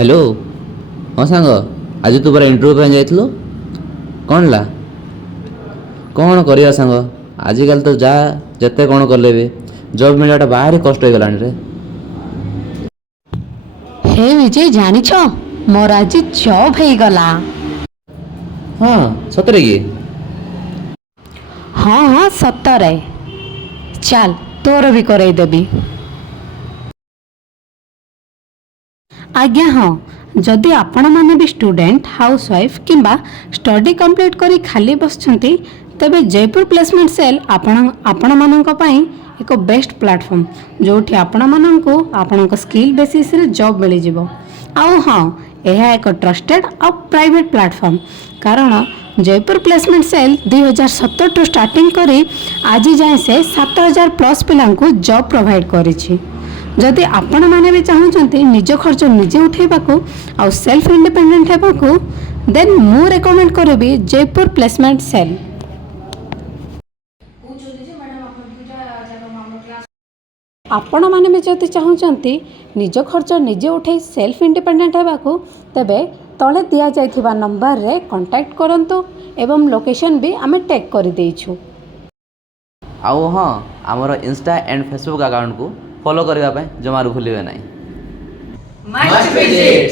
Hello हाँ सांग आज तू पर इंटरव्यू पे जाइलु कौन ला कौन करिया सांग आजिकल तो जा जते कौन कले भी जॉब मिलवाटा बाहर कष्ट हो गलानी रे। हे विजय जानिछ मोर आज जॉब हो गला। हाँ सतरे की हाँ हाँ सतरे चल तोर भी करई देबी। आज्ञा हाँ जदि आपण माने भी स्टूडेंट हाउसवाइफ किंबा स्टडी कंप्लीट करी खाली बसछंती तेबे जयपुर प्लेसमेंट सेल आपण मानक पई एक बेस्ट प्लेटफॉर्म जोठी आपण मानक आपणक स्किल बेसिस रे जॉब मिल जिवो। आउ हाँ यह एक ट्रस्टेड और प्राइवेट प्लेटफॉर्म कारण Jaipur placement cell 2017 to starting करी आज जाए से 7000 प्लस पिलांको जॉब प्रोवाइड करिछि। जदि आपण माने भी चाहूचंती निज खर्च निजे उठेबाकू आ सेल्फ इंडिपेंडेंट हेबाकू देन मु रेकमेंड करबी जयपुर प्लेसमेंट सेल। आपण माने भी जदि चाहूचंती निज खर्च निजे उठे सेल्फ इंडिपेंडेंट हेबाकू तेबे तले दिया जाइथिबा नंबर रे कांटेक्ट करंतु एवं लोकेशन भी आमे टैग कर देइछु। आउ हाँ आमर इंस्टा एंड फेसबुक अकाउंट को फॉलो करने जमार भूलिए नहीं। Must visit.